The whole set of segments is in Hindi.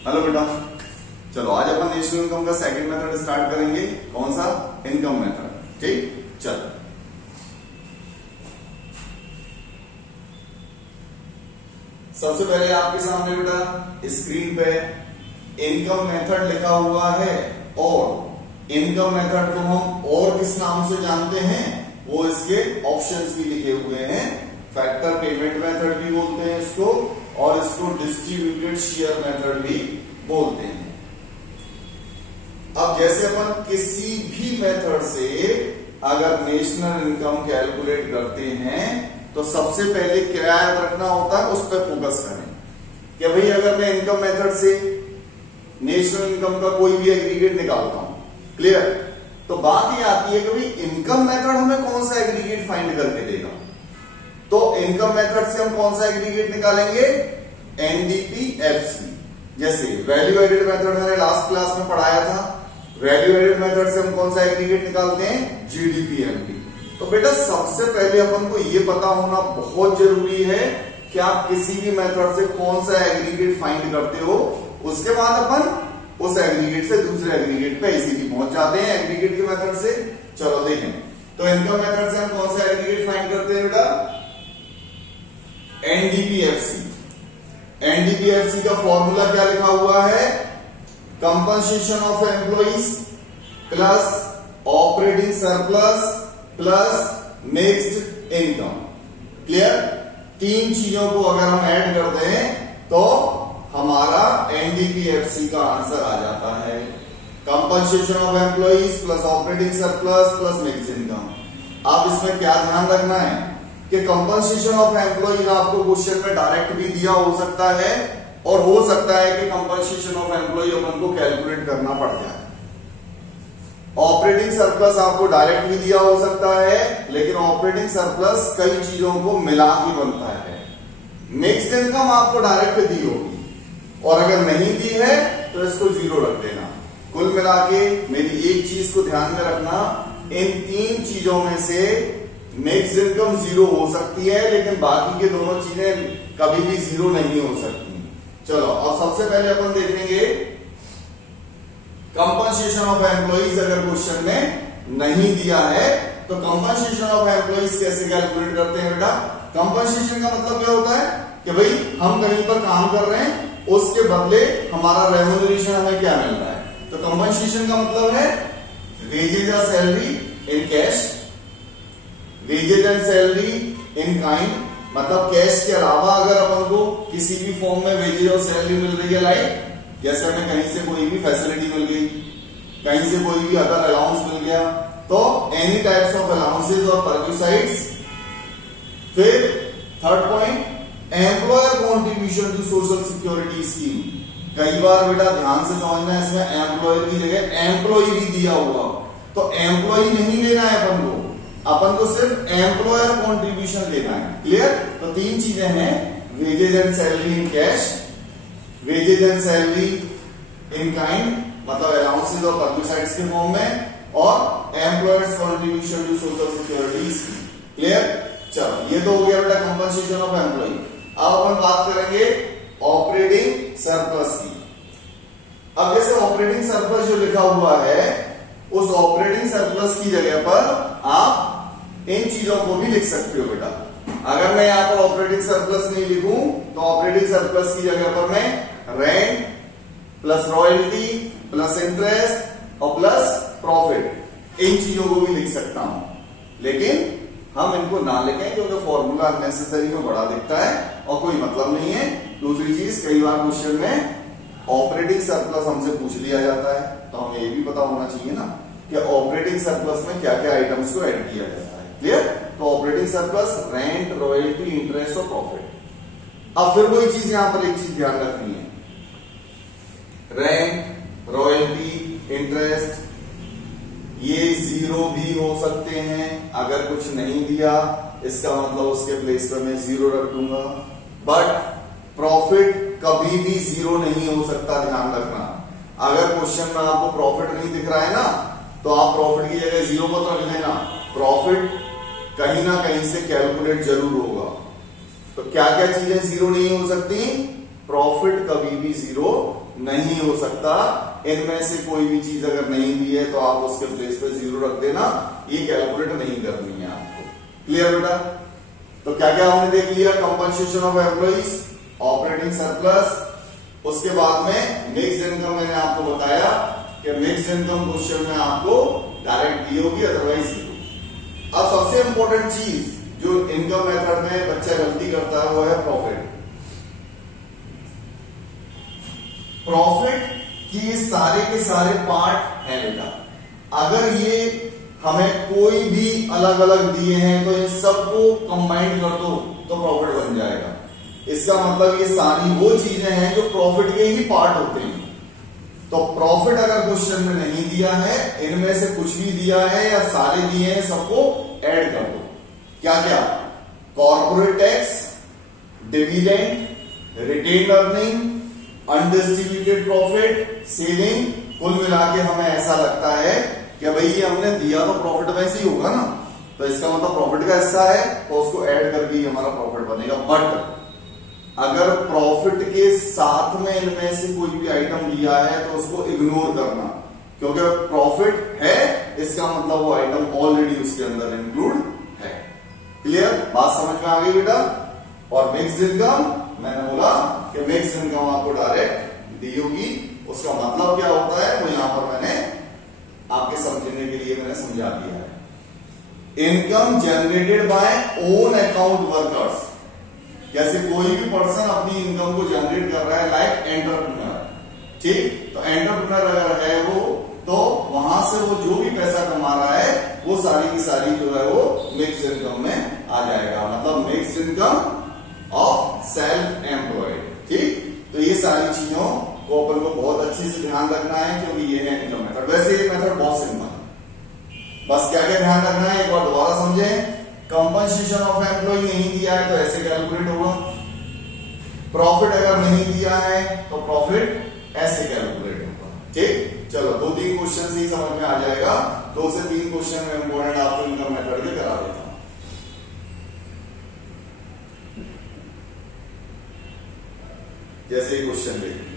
हेलो बेटा, चलो आज अपन नेशनल इनकम का सेकंड मेथड स्टार्ट करेंगे। कौन सा? Income method. ठीक, चलो सबसे पहले आपके सामने बेटा स्क्रीन पे इनकम मेथड लिखा हुआ है और इनकम मेथड को हम और किस नाम से जानते हैं वो इसके ऑप्शंस भी लिखे हुए हैं। फैक्टर पेमेंट मेथड भी बोलते हैं इसको और इसको डिस्ट्रीब्यूटेड शेयर मेथड भी बोलते हैं। अब जैसे अपन किसी भी मेथड से अगर नेशनल इनकम कैलकुलेट करते हैं तो सबसे पहले क्या याद रखना होता है, उस पर फोकस करें कि भाई अगर मैं इनकम मेथड से नेशनल इनकम का कोई भी एग्रीगेट निकालता हूं, क्लियर, तो बात ये आती है कि भाई इनकम मेथड हमें कौन सा एग्रीगेट फाइंड करके देगा। तो इनकम मेथड से हम कौन सा एग्रीगेट निकालेंगे? एनडीपीएफसी। जैसे वैल्यू एडेड मेथड मैंने लास्ट क्लास में पढ़ाया था, वैल्यू एडेड मेथड से हम कौन सा एग्रीगेट निकालते हैं? जीडीपीएमपी। तो बेटा सबसे पहले अपन को यह पता होना बहुत जरूरी है कि आप किसी भी मेथड से कौन सा एग्रीगेट फाइंड करते हो, उसके बाद अपन उस एग्रीगेट से दूसरे एग्रीगेट पे इजीली पहुंच जाते हैं एग्रीगेट के मेथड से। चलो देखें, तो इनकम मेथड से हम कौन सा एग्रीगेट फाइंड करते हैं बेटा? एनडीपीएफसी। एनडीपीएफसी का फॉर्मूला क्या लिखा हुआ है? Compensation of employees plus operating surplus plus mixed income. Clear? तीन चीजों को अगर हम ऐड करते हैं तो हमारा एनडीपीएफसी का आंसर आ जाता है। Compensation of employees plus operating surplus plus mixed income. अब इसमें क्या ध्यान रखना है कि कंपनसेशन ऑफ एम्प्लॉइज आपको क्वेश्चन में डायरेक्ट भी दिया हो सकता है और हो सकता है कि कंपनसेशन ऑफ एम्प्लॉय अपन को कैलकुलेट करना पड़ जाए। ऑपरेटिंग सरप्लस आपको डायरेक्ट भी दिया हो सकता है, लेकिन ऑपरेटिंग सरप्लस कई चीजों को मिला के बनता है। मिक्स्ड इनकम आपको डायरेक्ट दी होगी और अगर नहीं दी है तो इसको जीरो रख देना। कुल मिला के मेरी एक चीज को ध्यान में रखना, इन तीन चीजों में से मिक्स्ड इनकम जीरो हो सकती है, लेकिन बाकी के दोनों चीजें कभी भी जीरो नहीं हो सकती। चलो अब सबसे पहले अपन देखेंगे कंपनसेशन ऑफ एम्प्लॉइज। अगर क्वेश्चन में नहीं दिया है तो कंपनसेशन ऑफ एम्प्लॉइज कैसे कैलकुलेट करते हैं बेटा? कंपनसेशन का मतलब क्या होता है कि भाई हम कहीं पर काम कर रहे हैं, उसके बदले हमारा रेम्यूनरेशन हमें क्या मिल रहा है। तो कंपनसेशन का मतलब है वेजेज या salary in cash, wages and salary in kind, मतलब कैश के अलावा अगर अपन को किसी भी फॉर्म में वेजेज और सैलरी मिल रही है, लाइक जैसे हमें कहीं से कोई भी फैसिलिटी मिल गई, कहीं से कोई भी अदर अलाउंस मिल गया, तो एनी टाइप्स ऑफ अलाउंसेज और परक्यूसाइड्स। फिर third point, employer contribution to social security scheme. कई बार बेटा ध्यान से समझना है, इसमें एम्प्लॉयर की जगह एम्प्लॉय भी दिया हुआ, तो एम्प्लॉय नहीं लेना है अपन को सिर्फ एम्प्लॉयर कॉन्ट्रीब्यूशन लेना है। क्लियर? तो तीन चीजें हैं, wages and salary in cash, wages and salary in kind मतलब अलाउंसेज और परक्यूसाइड्स के फॉर्म में, और employers contribution to social security scheme. Clear? चलो ये तो हो गया बेटा कंपनसेशन ऑफ एम्प्लॉय। अब अपन बात करेंगे ऑपरेटिंग सरप्लस की। अब जैसे ऑपरेटिंग सरप्लस जो लिखा हुआ है, उस ऑपरेटिंग सरप्लस की जगह पर आप इन चीजों को भी लिख सकते हो बेटा। अगर मैं यहां पर ऑपरेटिंग सरप्लस नहीं लिखूं तो ऑपरेटिंग सरप्लस की जगह पर मैं rent plus royalty plus interest और प्लस प्रॉफिट, इन चीजों को भी लिख सकता हूं, लेकिन हम इनको ना लिखें क्योंकि फॉर्मूला अननेसेसरी में बड़ा दिखता है और कोई मतलब नहीं है। दूसरी चीज, कई बार क्वेश्चन में ऑपरेटिंग सरप्लस हमसे पूछ लिया जाता है, तो हमें ये भी पता होना चाहिए ना कि ऑपरेटिंग सरप्लस में क्या क्या आइटम्स को ऐड किया जाता है। क्लियर? तो operating surplus rent, royalty, interest और प्रॉफिट। अब फिर वही चीज यहां पर एक चीज ध्यान रखनी है, रेंट, रॉयल्टी, इंटरेस्ट ये जीरो भी हो सकते हैं। अगर कुछ नहीं दिया इसका मतलब उसके प्लेस पर मैं जीरो रख दूंगा, बट प्रॉफिट कभी भी जीरो नहीं हो सकता, ध्यान रखना। अगर क्वेश्चन में आपको प्रॉफिट नहीं दिख रहा है ना, तो आप प्रॉफिट की जगह जीरो मत रख लेना, प्रॉफिट कहीं ना कहीं से कैलकुलेट जरूर होगा। तो क्या क्या चीजें जीरो नहीं हो सकती? प्रॉफिट कभी भी जीरो नहीं हो सकता। इनमें से कोई भी चीज अगर नहीं दी है तो आप उसके प्लेस पे 0 रख देना, ये कैलकुलेट नहीं करनी है आपको। क्लियर बेटा? तो क्या क्या हमने देख लिया, compensation of employees, operating surplus, उसके बाद में मिक्स्ड इनकम। मैंने आपको बताया कि मिक्स्ड इनकम क्वेश्चन में आपको डायरेक्ट दी होगी, अदरवाइज जीरो। अब सबसे इंपॉर्टेंट चीज जो इनकम मेथड में बच्चा गलती करता है वो है प्रॉफिट। प्रॉफिट के सारे पार्ट हैं बेटा। अगर ये हमें कोई भी अलग अलग दिए हैं तो इन सबको कंबाइन कर दो तो प्रॉफिट बन जाएगा। इसका मतलब ये सारी वो चीजें हैं जो प्रॉफिट के ही पार्ट होते हैं। तो प्रॉफिट अगर क्वेश्चन में नहीं दिया है, इनमें से कुछ भी दिया है या सारे दिए हैं, सबको ऐड कर दो। क्या क्या? Corporate tax, dividend, retained earning, undistributed profit, saving. कुल मिला के हमें ऐसा लगता है कि भाई ये हमने दिया तो प्रॉफिट वैसे ही होगा ना, तो इसका मतलब प्रॉफिट का हिस्सा है तो उसको ऐड करके ही हमारा प्रॉफिट बनेगा। बट अगर प्रॉफिट के साथ में इनमें से कोई भी आइटम दिया है तो उसको इग्नोर करना, क्योंकि प्रॉफिट है इसका मतलब वो आइटम ऑलरेडी उसके अंदर इंक्लूड है। क्लियर? बात समझ में आ गई बेटा? और मिक्स्ड इनकम मैंने बोला कि मिक्स्ड इनकम आपको डायरेक्ट दी होगी, उसका मतलब क्या होता है वो यहां पर मैंने आपके समझने के लिए मैंने समझा दिया है। Income generated by own account workers, जैसे कोई भी पर्सन अपनी इनकम को जनरेट कर रहा है, लाइक एंटरप्रेन्योर। ठीक? तो एंटरप्रेन्योर अगर है वो, तो वहां से वो जो भी पैसा कमा रहा है वो सारी की सारी जो है वो मिक्स्ड इनकम में आ जाएगा। मतलब mixed income of self employed. ठीक? तो ये सारी चीजों को अपन को बहुत अच्छे से ध्यान रखना है, क्योंकि ये है इनकम मेथड। वैसे ये मेथड बहुत सिंपल है, बस क्या क्या ध्यान रखना है एक बार दोबारा समझें। कंपनसेशन ऑफ एम्प्लॉय नहीं दिया है तो ऐसे कैलकुलेट होगा। प्रॉफिट अगर नहीं दिया है तो प्रॉफिट ऐसे कैलकुलेट होगा। ठीक? चलो 2-3 क्वेश्चन ही समझ में आ जाएगा। 2 से 3 क्वेश्चन में इंपॉर्टेंट आपको इनकम मेथड के करा देता हूं। जैसे क्वेश्चन देखिए,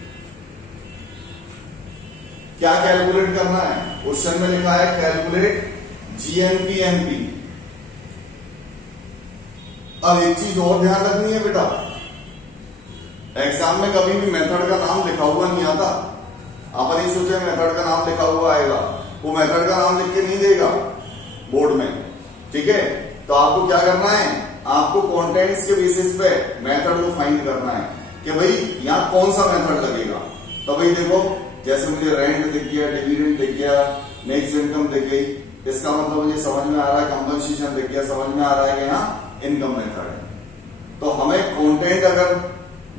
क्या कैलकुलेट करना है? क्वेश्चन में लिखा है कैलकुलेट जीएनपी एनपी। अब एक चीज और ध्यान रखनी है बेटा, एग्जाम में कभी भी मेथड का नाम लिखा हुआ नहीं आता। आप नहीं सोचे मेथड का नाम लिखा हुआ आएगा, वो मेथड का नाम लिख के नहीं देगा बोर्ड में। ठीक है? तो आपको क्या करना है, आपको कंटेंट्स के बेसिस पे मेथड को फाइंड करना है कि भाई यहां कौन सा मेथड लगेगा। तो भाई देखो, जैसे मुझे रेंट दिख गया, डिविडेंड दिख गया, मिक्स्ड इनकम दिख गई, इसका मतलब मुझे समझ में आ रहा है कंपनसेशन दिख गया, समझ में आ रहा है कि यहाँ इनकम मेथड है। तो हमें कंटेंट अगर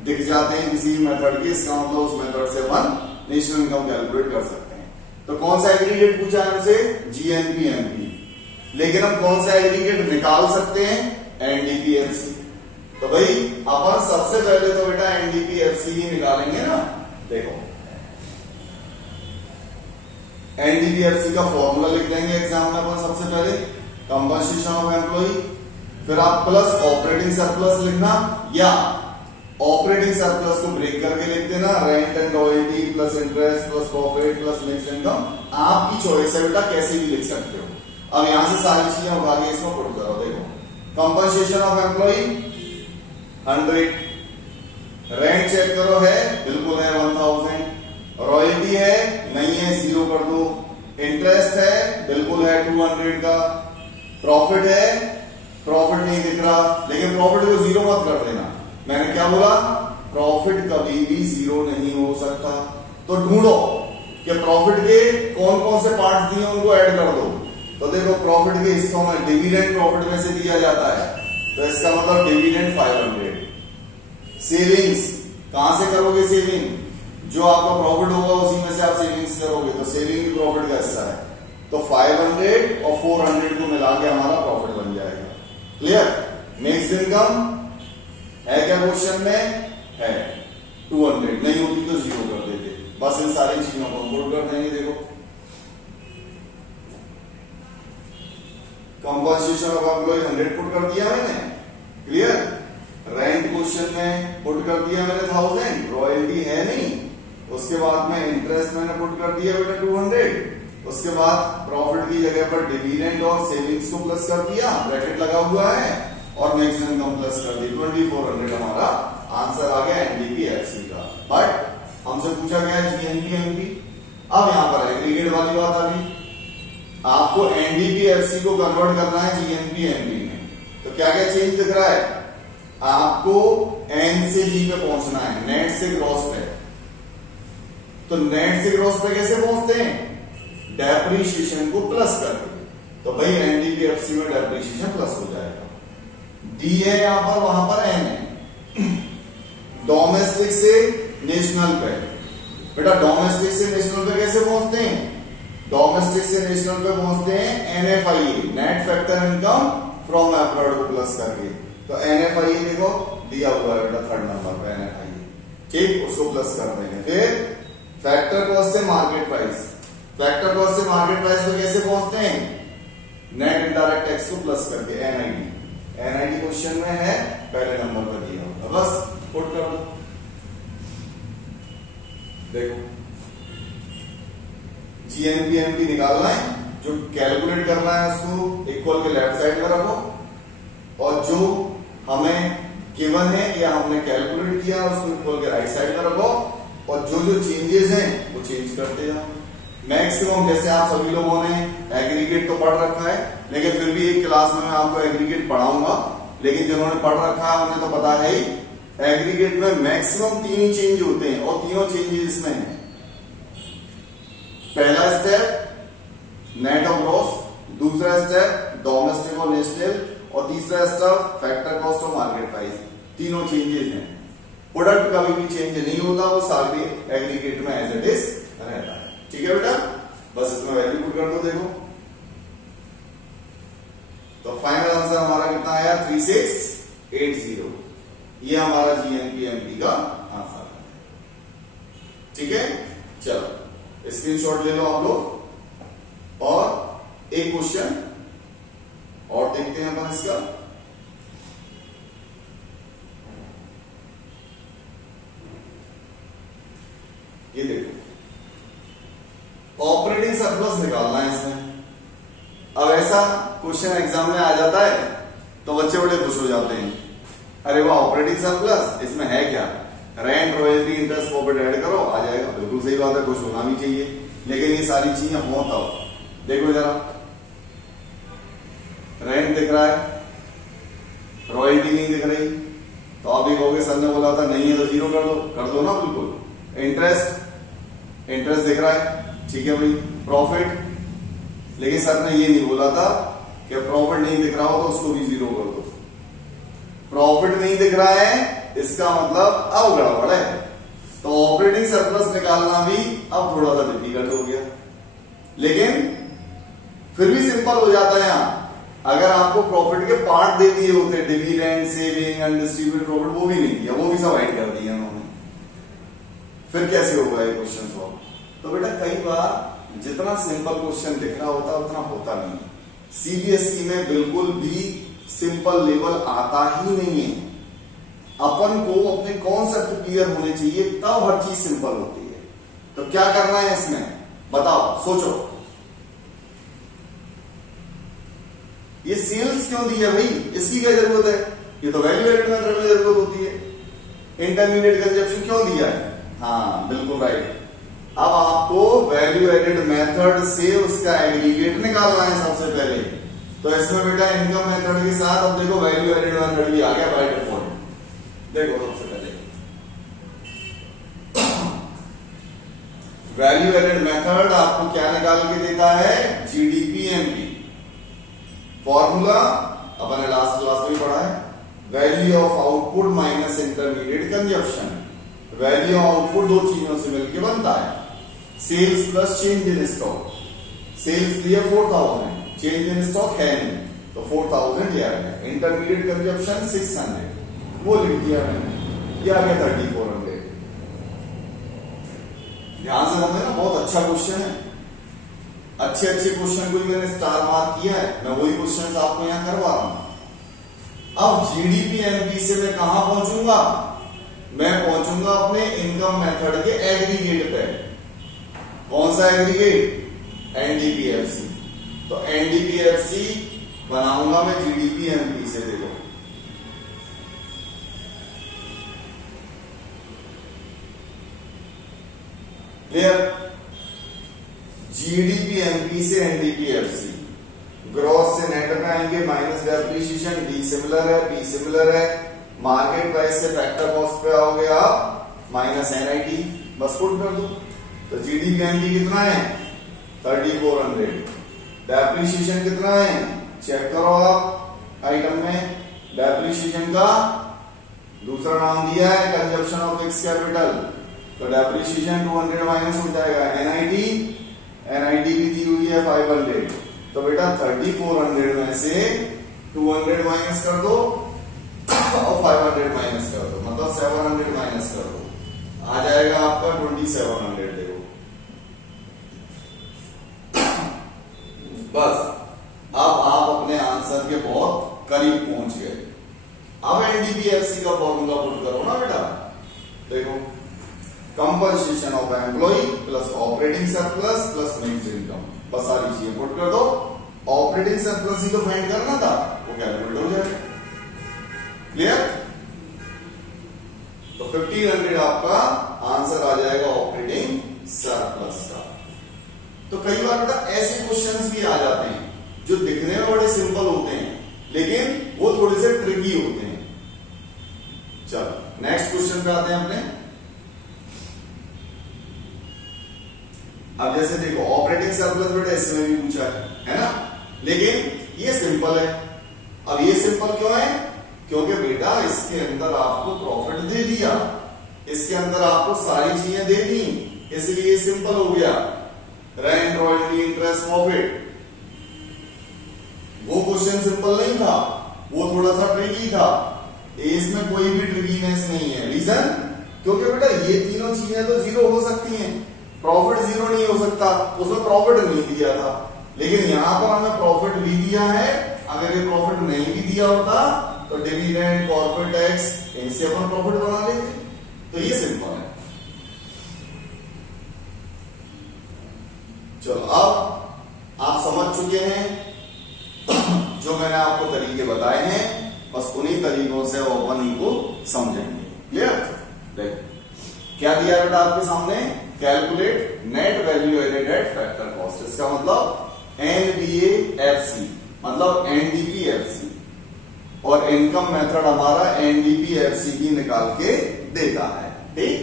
दिख जाते हैं किसी मेथड के, इसका मतलब उस मेथड से अपन नेशनल इनकम कैलकुलेट कर सकते हैं। तो कौन सा एग्रीगेट पूछा है हमसे? GNP NP. लेकिन हम कौन सा एग्रीगेट निकाल सकते हैं? एनडीपीएफसी। तो भाई अपन सबसे पहले तो बेटा एनडीपीएफसी ही निकालेंगे ना। देखो एनडीपीएफसी का फॉर्मूला लिख देंगे एग्जाम में अपन सबसे पहले, कंपनसेशन ऑफ एम्प्लॉय, फिर आप प्लस ऑपरेटिंग सरप्लस लिखना, या ऑपरेटिंग सरप्लस को ब्रेक करके लिख देना, rent and royalty plus interest plus profit plus mixed income. आपकी चॉइस है बेटा, कैसे भी लिख सकते हो। अब यहां से सारी चीजें उठा के इसमें पुट करो। देखो compensation of employ 100, rent check करो है, बिल्कुल है 1000, रॉयल्टी है नहीं है 0 कर दो, इंटरेस्ट है बिल्कुल है 200 का, प्रॉफिट है, प्रॉफिट नहीं दिख रहा, लेकिन प्रॉफिट को 0 मत कर देना। मैंने क्या बोला? प्रॉफिट कभी भी 0 नहीं हो सकता। तो ढूंढो कि प्रॉफिट के कौन कौन से पार्ट दिए उनको ऐड कर दो। तो देखो प्रॉफिट के हिस्सों में डिविडेंड प्रॉफिट में से दिया जाता है, तो इसका मतलब डिविडेंड 500। सेविंग्स कहां से करोगे? सेविंग जो आपका प्रॉफिट होगा उसी में से आप सेविंग्स करोगे, तो सेविंग भी प्रॉफिट का हिस्सा है। तो 500 और 400 को मिला के हमारा प्रॉफिट बन जाएगा। क्लियर? मिक्स्ड इनकम है क्या क्वेश्चन में? है 200, नहीं होती तो 0 कर देते। बस इन सारी चीजों को पुट कर देंगे। देखो कंपनसेशन ऑफ एम्प्लॉय 100 पुट कर दिया मैंने। क्लियर? रेंट क्वेश्चन में पुट कर दिया मैंने 1000, रॉयल्टी है नहीं, उसके बाद में इंटरेस्ट मैंने पुट कर दिया बेटा 200, उसके बाद प्रॉफिट की जगह पर डिविडेंड और सेविंग्स को प्लस कर दिया, ब्रैकेट लगा हुआ है, और नेक्स्ट इनकम प्लस कर दी, 2400 हमारा आंसर आ गया एनडीपीएफसी का। बट हमसे पूछा गया जीएनपीएमपी। अब यहां पर एग्रीगेट वाली बात आ गई, आपको एनडीपीएफसी को कन्वर्ट करना है जीएनपीएमपी में, तो क्या क्या चेंज दिख रहा है, आपको एन से जी पे पहुंचना है, नेट से ग्रॉस पे। तो नेट से ग्रॉस पे कैसे पहुंचते हैं, डेप्रीशिएशन को प्लस करके, तो भाई एनडीपीएफसी में डेप्रीशिएशन प्लस हो जाएगा। डी है यहां पर, वहां पर एन है। डोमेस्टिक से नेशनल पे, बेटा डोमेस्टिक से नेशनल पे कैसे पहुंचते हैं, डोमेस्टिक से नेशनल पे पहुंचते हैं NFIA, net factor income from abroad को प्लस करके। तो एनएफआईए देखो दिया हुआ है बेटा 3rd नंबर पे एनएफआईए, ठीक, उसको प्लस कर देंगे। फिर फैक्टर कॉस्ट से मार्केट प्राइस, फैक्टर कॉस्ट से मार्केट प्राइस पे कैसे पहुंचते हैं, नेट इनडायरेक्ट टैक्स को प्लस करके, एनआईडी। एनआईडी क्वेश्चन में है पहले नंबर पर दिया होगा, बस पुट कर दो। देखो जीएनपीएमपी निकालना है, जो कैलकुलेट करना है उसको इक्वल के लेफ्ट साइड में रखो, और जो हमें गिवन है या हमने कैलकुलेट किया उसको इक्वल के राइट साइड में रखो, और जो जो चेंजेस हैं वो चेंज करते जाओ। मैक्सिमम जैसे आप सभी लोगों ने एग्रीगेट तो पढ़ रखा है, लेकिन फिर भी एक क्लास में मैं आपको एग्रीगेट पढ़ाऊंगा, लेकिन जिन्होंने पढ़ रखा है उन्हें तो पता है ही, एग्रीगेट में मैक्सिमम 3 ही चेंज होते हैं, और तीनों चेंजेस इसमें हैं। पहला स्टेप नेट ऑफ ग्रॉस, दूसरा स्टेप डोमेस्टिक और नेशनल, और तीसरा स्टेप फैक्टर कॉस्ट और मार्केट प्राइस। तीनों चेंजेस हैं, प्रोडक्ट कभी भी चेंज नहीं होता, वो सारी एग्रीगेट में एज इट इज रहता है। ठीक है बेटा, बस इसमें वैल्यू पुट कर दो। देखो तो फाइनल आंसर हमारा कितना आया, 3680। ये हमारा जीएनपीएमपी का आंसर है। ठीक है, चलो स्क्रीनशॉट ले लो आप लोग, और एक क्वेश्चन और देखते हैं अपन इसका। ये देखो ऑपरेटिंग सरप्लस निकालना है इसमें। अब ऐसा क्वेश्चन एग्जाम में आ जाता है तो बच्चे बड़े खुश हो जाते हैं, अरे वाह ऑपरेटिंग सरप्लस, इसमें है क्या, rent royalty interest profit add करो, आ जाएगा। बिल्कुल सही बात है, खुश होना भी चाहिए, लेकिन ये सारी चीजें हो तब। देखो जरा, रेंट दिख रहा है, रॉयल्टी नहीं दिख रही, तो आप भी कहोगे सर ने बोला था नहीं है तो 0 कर दो ना, बिल्कुल। इंटरेस्ट दिख रहा है, ठीक है भाई। प्रॉफिट, लेकिन सर ने ये नहीं बोला था कि प्रॉफिट नहीं दिख रहा हो तो उसको भी 0 कर दो। प्रॉफिट नहीं दिख रहा है इसका मतलब अब गड़बड़ है, तो ऑपरेटिंग सरप्लस निकालना भी अब थोड़ा सा डिफिकल्ट हो गया, लेकिन फिर भी सिंपल हो जाता है। यहां अगर आपको प्रॉफिट के पार्ट दे दिए होते, डिविडेंड, सेविंग, अनडिस्ट्रीब्यूटेड प्रॉफिट, वो भी नहीं दिया, वो भी सब ऐड कर दिया उन्होंने, फिर कैसे होगा ये क्वेश्चन सॉल्व। तो बेटा कई बार जितना सिंपल क्वेश्चन दिख रहा होता उतना होता नहीं। सीबीएसई में बिल्कुल भी सिंपल लेवल आता ही नहीं है। अपन को अपने कॉन्सेप्ट क्लियर होने चाहिए, तब हर चीज सिंपल होती है। तो क्या करना है इसमें बताओ, सोचो। ये सेल्स क्यों दी है भाई, इसकी क्या जरूरत है, ये तो वैल्यू एडेड मेथड में जरूरत होती है। इंटरमीडिएट कंजप्शन क्यों दिया है, हाँ बिल्कुल राइट। अब आपको वैल्यू एडेड मेथड से उसका एग्रीगेट निकालना है सबसे पहले, तो इसमें बेटा इनकम मेथड के साथ अब देखो वैल्यू एडेड मेथड भी आ गया बाय डिफॉल्ट। देखो सबसे पहले वैल्यू एडेड मेथड आपको क्या निकाल के देता है, जीडीपीएमपी। फॉर्मूला अपन ने लास्ट क्लास में पढ़ा है, value of output minus intermediate consumption. Value of output दो चीजों से मिलकर बनता है, sales plus change in stock. Sales दिया 4000, चेंज इन स्टॉक है नहीं, तो 4000 दिया गया। इंटरमीडिएट कंजप्शन 600, वो लिख दिया मैंने, ये आ गया 3400। ध्यान से समझे ना, बहुत अच्छा क्वेश्चन है। अच्छे क्वेश्चन को ही मैंने स्टार मार्क किया है, मैं वही क्वेश्चन आपको यहां करवा रहा हूं। अब जीडीपीएमपी से मैं कहां पहुंचूंगा, मैं पहुंचूंगा पहुंचूंगा अपने इनकम मेथड के एग्रीगेट पे। कौन सा एग्रीगेट? एनडीपीएफसी। तो एनडीपीएफसी बनाऊंगा मैं जीडीपी एमपी से। देखो क्लियर? जीडीपी एमपी से एनडीपीएफसी, ग्रॉस से नेट में आएंगे, माइनस डेप्रिसिएशन, डी सिमिलर है, पी सिमिलर है, मार्केट प्राइस से फैक्टर कॉस्ट पे आओगे आप, माइनस एनआईटी, बस पुट कर दो। तो जीडीपी एमपी कितना है? 3400। डेप्रिसिएशन कितना है? चेक करो आप आइटम में, डेप्रिसिएशन का दूसरा नाम दिया है कंजप्शन ऑफ फिक्स कैपिटल, तो डेप्रिसिएशन 200 माइनस हो जाएगा। एनआईटी भी दी हुई है 500, तो बेटा 3400 में से 200 माइनस कर दो और 500 माइनस कर दो, मतलब 700 माइनस कर दो, आ जाएगा आपका 2700। देखो बस अब आप अपने आंसर के बहुत करीब पहुंच गए। अब एनडीपीएफसी का फॉर्मूला पुट करो ना बेटा। देखो compensation of employ plus operating surplus plus mixed income, बस सारी चीजें पुट कर दो। ऑपरेटिंग सरप्लस ही तो फाइंड करना था, वो कैलकुलेट हो जाएगा। क्लियर? तो 1500 आपका आंसर आ जाएगा ऑपरेटिंग सरप्लस का। तो कई बार बेटा ऐसे क्वेश्चंस भी आ जाते हैं जो दिखने में बड़े सिंपल होते हैं लेकिन वो थोड़े से ट्रिकी होते हैं। चलो नेक्स्ट क्वेश्चन पे आते हैं अपने। अब जैसे देखो ऑपरेटिंग सरप्लस बेटा इसमें भी पूछा है ना, लेकिन ये सिंपल है। अब ये सिंपल क्यों है? क्योंकि बेटा इसके अंदर आपको प्रॉफिट दे दिया, इसके अंदर आपको सारी चीजें दे दी, इसलिए सिंपल हो गया। रेंट, रॉयल्टी, इंटरेस्ट, प्रॉफिट, वो क्वेश्चन सिंपल नहीं था, वो थोड़ा सा ट्रिकी था। इसमें कोई भी ट्रिकीनेस नहीं है। रीजन? क्योंकि बेटा ये तीनों चीजें तो जीरो हो सकती हैं, प्रॉफिट जीरो नहीं हो सकता, उसमें प्रॉफिट नहीं दिया था, लेकिन यहां पर हमें प्रॉफिट भी दिया है। अगर ये प्रॉफिट नहीं भी दिया होता तो डिविडेंड, कॉर्पोरेट टैक्स, इनसे अपन प्रॉफिट बना लेते। तो ये सिंपल है। चलो अब आप समझ चुके हैं जो मैंने आपको तरीके बताए हैं, बस उन्हीं तरीकों से अपन इनको समझेंगे। क्लियर? देखो क्या दिया बेटा आपके सामने, calculate net value added at factor cost. इसका मतलब एनडीएफसी मतलब एनडीपीएफसी, और इनकम मेथड हमारा एनडीपीएफसी की निकाल के देता है। ठीक,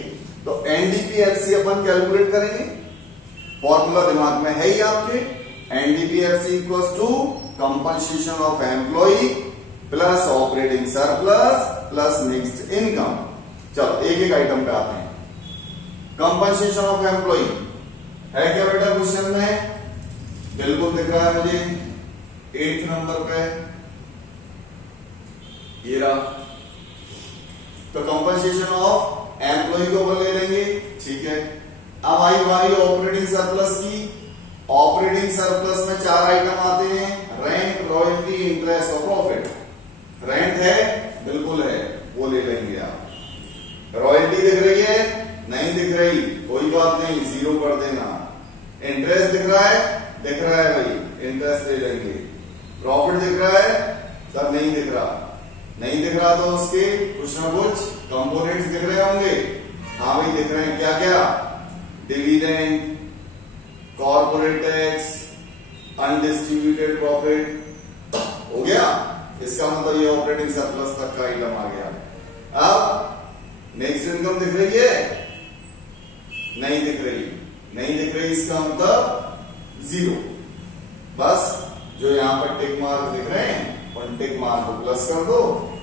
तो एनडीपीएफसी अपन कैलकुलेट करेंगे। फॉर्मूला दिमाग में है ही आपके, NDPFC equals to compensation of employ plus operating surplus plus mixed income. चलो एक एक आइटम पे आते हैं। कंपनसेशन ऑफ एम्प्लॉय है क्या बेटा क्वेश्चन में? बिल्कुल दिख रहा है मुझे 8th नंबर पे, ये रहा। तो कंपनसेशन ऑफ एम्प्लॉय को अपन ले लेंगे, ठीक है। अब आई बारी ऑपरेटिंग सरप्लस की। ऑपरेटिंग सरप्लस में 4 आइटम आते हैं, रेंट, रॉयल्टी, इंटरेस्ट और प्रॉफिट। रेंट है, बिल्कुल है, वो ले लेंगे आप। रॉयल्टी दिख रही है? नहीं दिख रही, कोई बात नहीं, 0 कर देना। इंटरेस्ट दिख रहा है? दिख रहा है भाई, इंटरेस्ट ले लेंगे। प्रॉफिट दिख रहा है? सर नहीं दिख रहा। नहीं दिख रहा तो उसके कुछ ना कुछ कंपोनेंट्स दिख रहे होंगे। हाँ भाई दिख रहे हैं, क्या क्या? Dividend, corporate tax, undistributed profit, हो गया। इसका मतलब ये ऑपरेटिंग सरप्लस तक का आइटम आ गया। अब नेक्स्ट इनकम दिख रही है? नहीं दिख रही। नहीं दिख रही इसका मतलब 0। बस जो यहां पर टिक मार्क दिख रहे हैं उन टिक मार्क को प्लस कर दो,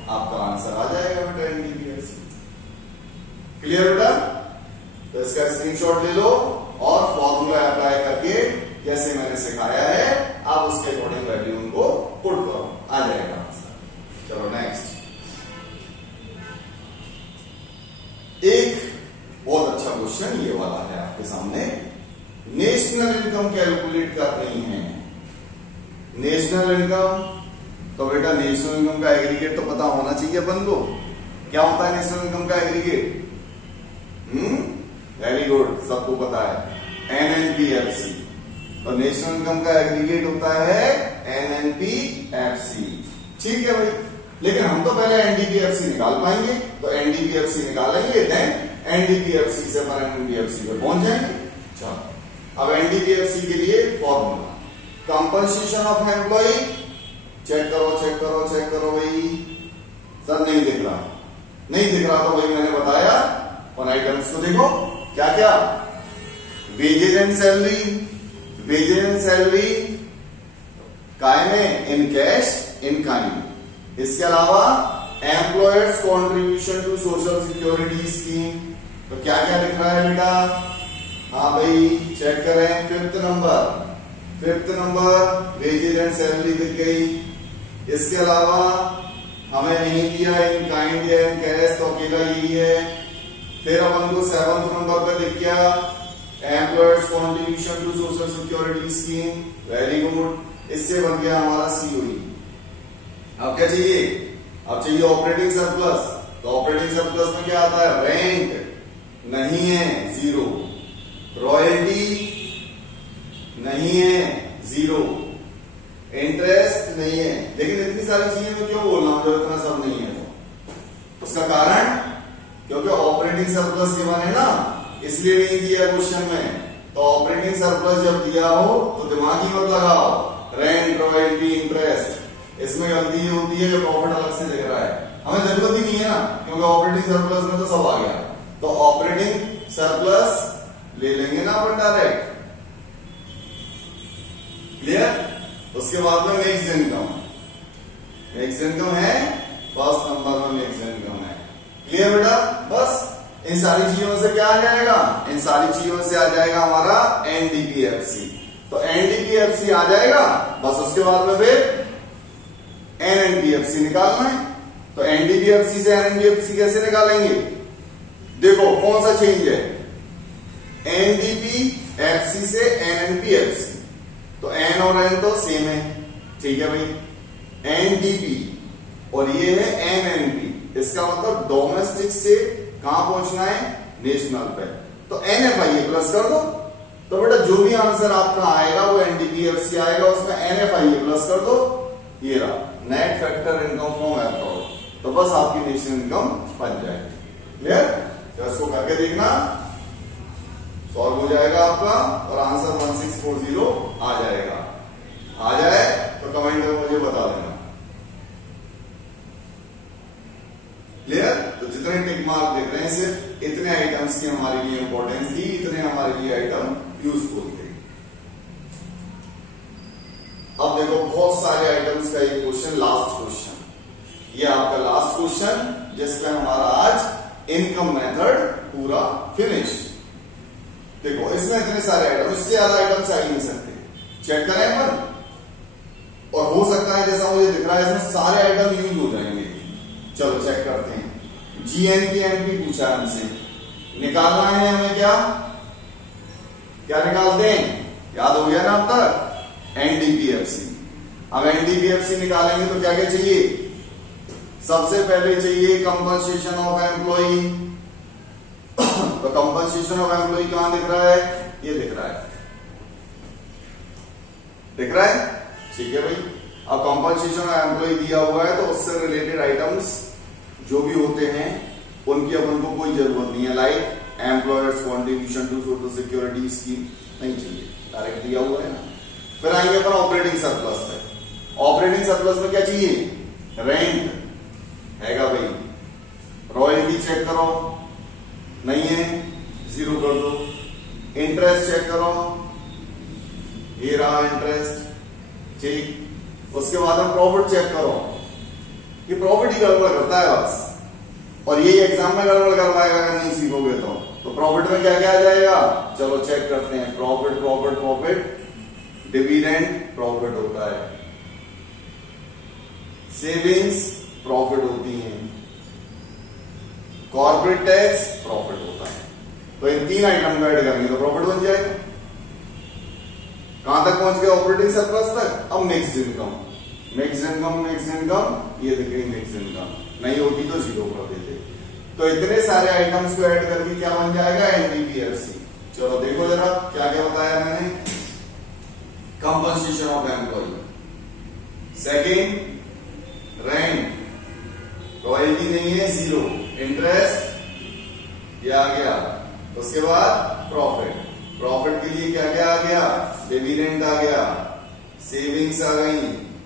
आपका आंसर आ जाएगा बेटा एनडीपीएफसी। क्लियर बेटा? तो इसका स्क्रीनशॉट ले लो और फॉर्मूला अप्लाई करके जैसे मैंने सिखाया है आप उसके अकॉर्डिंग वैल्यू उनको पुट करो, आ जाएगा आंसर। चलो नेक्स्ट। एक बहुत अच्छा क्वेश्चन ये वाला है आपके सामने। नेशनल इनकम कैलकुलेट कर रही है। नेशनल इनकम, तो बेटा नेशनल इनकम का एग्रीगेट तो पता होना चाहिए अपन को। क्या होता है नेशनल इनकम का एग्रीगेट? सबको पता है एनएनपीएफसी, और नेशनल इनकम का एग्रीगेट होता है एनएनपीएफसी। ठीक है भाई, लेकिन हम तो पहले एनडीपीएफसी निकाल पाएंगे, तो एनडीपीएफसी निकालेंगे, देन एनडीपीएफसी से अपन एनडीपीएफसी पे पहुंच जाएंगे। चलो अब एनडीपीएफसी के लिए formula, compensation of employ, check करो भाई। सर नहीं दिख रहा, तो भाई मैंने बताया उन आइटम्स को देखो क्या क्या, वेजेज एंड सैलरी काय में, इन कैश इन काइंड। इसके अलावा employers contribution to social security scheme, तो क्या क्या लिख रहा है बेटा? हाँ भाई चेक करें, fifth number wages and salary दिख गई। इसके अलावा हमें नहीं दिया इन काइंड या इन कैश, तो अकेला यही है। फिर अपन को 7th नंबर पे दिख गया employers contribution to social security scheme, very good. इससे बन गया हमारा सीओई। अब क्या चाहिए? अब चाहिए ऑपरेटिंग सरप्लस, तो ऑपरेटिंग सरप्लस में क्या आता है? रेंट नहीं है, 0। रॉयल्टी नहीं है, 0। इंटरेस्ट नहीं है। लेकिन इतनी सारी चीजें मैं क्यों बोल रहा हूं जो इतना सब नहीं है? तो उसका कारण क्योंकि ऑपरेटिंग सरप्लस के बने ना, इसलिए नहीं दिया क्वेश्चन में। तो ऑपरेटिंग सरप्लस जब दिया हो तो दिमागी मत लगाओ, रेंट रॉयल्टी इंटरेस्ट, इसमें गलती ये होती है जो प्रॉफिट अलग से दिख रहा है, हमें जरूरत ही नहीं है ना, क्योंकि ऑपरेटिंग सरप्लस में तो सब आ गया। तो ऑपरेटिंग सरप्लस ले लेंगे ना अपन डायरेक्ट, क्लियर। उसके बाद में मिक्स्ड इनकम है, फर्स्ट नंबर में मिक्स्ड इनकम है, क्लियर बेटा। बस इन सारी चीजों से क्या आ जाएगा? इन सारी चीजों से आ जाएगा हमारा एनडीपीएफसी। तो एनडीपीएफसी आ जाएगा, बस उसके बाद में फिर एनएनपीएफसी निकालना है। तो एनडीपीएफसी से एनएनपीएफसी कैसे निकालेंगे? देखो कौन सा चेंज है, एनडीपीएफसी से एनएनपीएफसी, तो एन और एन तो सेम है, ठीक है भाई। एनडीपी और ये है एनएनपी, इसका मतलब डोमेस्टिक से कहां पहुंचना है? नेशनल पे। तो एनएफआईए प्लस कर दो, तो बेटा जो भी आंसर आपका आएगा वो एनडीपीएफसी आएगा, उसमें एनएफआईए प्लस कर दो। ये रहा net factor income from abroad, तो बस आपकी नेशनल इनकम बन जाएगी, क्लियर। तो इसको करके देखना, सॉल्व हो जाएगा आपका और आंसर 1640 आ जाएगा। आ जाए तो कमेंट में मुझे बता देना, क्लियर। तो जितने टिक मार्क दिख रहे हैं सिर्फ इतने आइटम्स की हमारे लिए इंपॉर्टेंस थी, इतने हमारे लिए आइटम यूजफुल थे। अब देखो बहुत सारे आइटम्स का एक क्वेश्चन, लास्ट क्वेश्चन, ये आपका लास्ट क्वेश्चन जिसमें हमारा आज इनकम मेथड पूरा फिनिश। देखो इसमें इतने सारे आइटम, इससे ज्यादा आइटम्स आ ही नहीं सकते, चेक करें अपन। और हो सकता है जैसा मुझे दिख रहा है इसमें सारे आइटम यूज हो जाएंगे। चलो चेक करते हैं। जीएनपी एनपी पूछा है हमसे, निकालना है हमें क्या निकालते हैं? याद हो गया ना अब तक? एनडीपीएफसी। अब एनडीपीएफसी निकालेंगे तो क्या क्या चाहिए? सबसे पहले चाहिए कंपनसेशन ऑफ एम्प्लॉय। तो कंपनसेशन ऑफ एम्प्लॉय कहां दिख रहा है? ये दिख रहा है, दिख रहा है, ठीक है भाई। अब कंपनसेशन ऑफ एम्प्लॉय दिया हुआ है तो उससे रिलेटेड आइटम्स जो भी होते हैं उनकी अपन को कोई जरूरत नहीं है, like employers contribution to social security scheme नहीं चाहिए, डायरेक्ट दिया हुआ है ना। फिर आएंगे अपन ऑपरेटिंग सरप्लस पे। ऑपरेटिंग सरप्लस में क्या चाहिए? रेंट हैगा भाई, रॉयल्टी चेक करो, नहीं है, 0 कर दो। इंटरेस्ट चेक करो, ये रहा इंटरेस्ट, ठीक। उसके बाद में प्रॉफिट चेक करो, ये प्रॉफिट ही गड़बड़ करता है बस, और यही एग्जाम में गड़बड़ कर पाएगा अगर नहीं सीखोगे तो प्रॉफिट में क्या क्या आ जाएगा? चलो चेक करते हैं। Profit profit profit, dividend profit होता है, सेविंग्स प्रॉफिट होती हैं, कॉर्पोरेट टैक्स प्रॉफिट होता है। तो इन 3 आइटम को ऐड करेंगे तो प्रॉफिट बन जाएगा। कहां तक पहुंच गए? ऑपरेटिंग सरप्लस तक। अब मिक्स्ड इनकम, ये दिख रही मिक्स्ड इनकम, नहीं होती तो 0 कर देते। तो इतने सारे आइटम्स को ऐड करके क्या बन जाएगा? एनडीपीएफसी। चलो देखो जरा क्या क्या बताया मैंने। Compensation of employ, second rent, royalty नहीं है, जीरो, इंटरेस्ट ये आ गया, उसके बाद प्रॉफिट, प्रॉफिट के लिए क्या क्या आ गया, डिविडेंड आ गया, सेविंग्स आ गई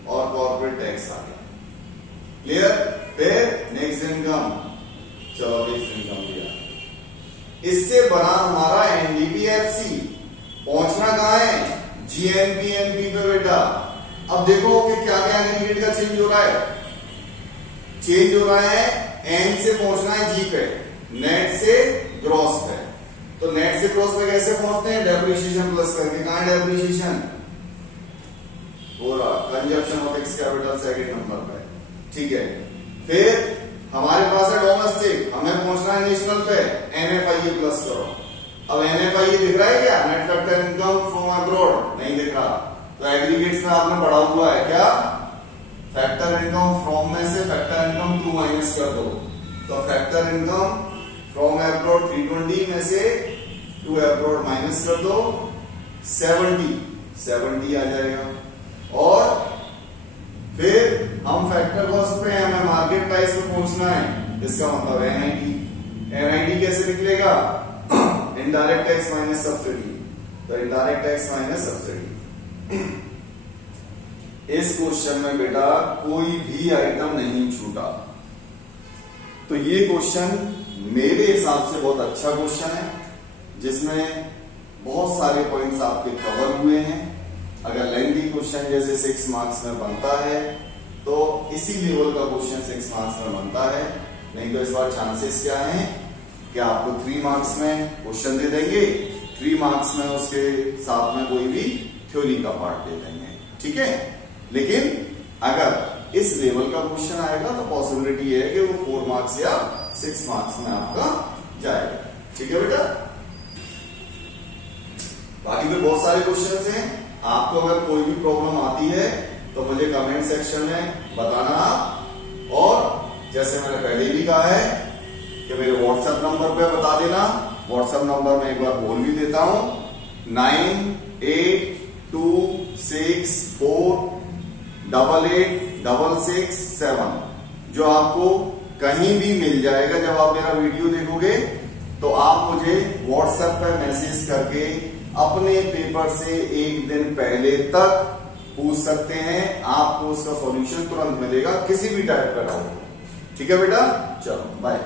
और कॉर्पोरेट टैक्स आ गया। क्लियर? फिर नेक्स्ट इनकम, चलो नेक्स्ट इनकम दिया, इससे बना हमारा एनडीपीएफसी, पहुंचना कहां है, जीएनपीएनपी पे बेटा। अब देखो कि क्या क्या एग्रीगेट का चेंज हो रहा है, चेंज हो रहा है, एन से पहुंचना है जी पे, नेट से ग्रॉस पे। तो नेट से ग्रॉस पे कैसे पहुंचते हैं, डेप्रिसिएशन प्लस करके। कहां है डेप्रिसिएशन, पूरा consumption of fix capital second number पे, ठीक है। फिर हमारे पास है डोमेस्टिक, हमें पहुंचना है नेशनल पे, एनएफआईए प्लस करो। अब एनएफआईए दिख रहा है क्या, net factor income from abroad, नहीं दिख रहा। तो एग्रीगेट्स में आपने पढ़ा हुआ है क्या, फैक्टर इनकम फ्रॉम में से फैक्टर इनकम 2 माइनस कर दो, तो फैक्टर इनकम फ्रॉम अब्रॉड 320 में से 2 अब्रॉड माइनस कर दो, 70 आ जाएगा। और फिर हम फैक्टर कॉस्ट पे हमें मार्केट प्राइस पे पहुंचना है, इसका मतलब एनआईटी कैसे निकलेगा, इनडायरेक्ट टैक्स माइनस सब्सिडी, तो इनडायरेक्ट टैक्स माइनस सब्सिडी। इस क्वेश्चन में बेटा कोई भी आइटम नहीं छूटा, तो ये क्वेश्चन मेरे हिसाब से बहुत अच्छा क्वेश्चन है, जिसमें बहुत सारे पॉइंट्स आपके कवर हुए हैं। अगर लेंथी क्वेश्चन जैसे 6 मार्क्स में बनता है तो इसी लेवल का क्वेश्चन 6 मार्क्स में बनता है, नहीं तो इस बार चांसेस क्या हैं कि आपको 3 मार्क्स में क्वेश्चन दे देंगे, 3 मार्क्स में उसके साथ में कोई भी थ्योरी का पार्ट दे देंगे, ठीक है। लेकिन अगर इस लेवल का क्वेश्चन आएगा तो पॉसिबिलिटी है कि वो 4 मार्क्स या 6 मार्क्स में आपका जाएगा, ठीक है बेटा। बाकी भी बहुत सारे क्वेश्चंस हैं, आपको अगर कोई भी प्रॉब्लम आती है तो मुझे कमेंट सेक्शन में बताना। और जैसे मैंने पहले भी कहा है कि मेरे व्हाट्सएप नंबर पे बता देना, व्हाट्सएप नंबर में एक बार बोल भी देता हूं, 9826488667, जो आपको कहीं भी मिल जाएगा। जब आप मेरा वीडियो देखोगे तो आप मुझे व्हाट्सएप पे मैसेज करके अपने पेपर से 1 दिन पहले तक पूछ सकते हैं, आपको उसका सॉल्यूशन तुरंत मिलेगा, किसी भी टाइप का डाउट। ठीक है बेटा, चलो बाय।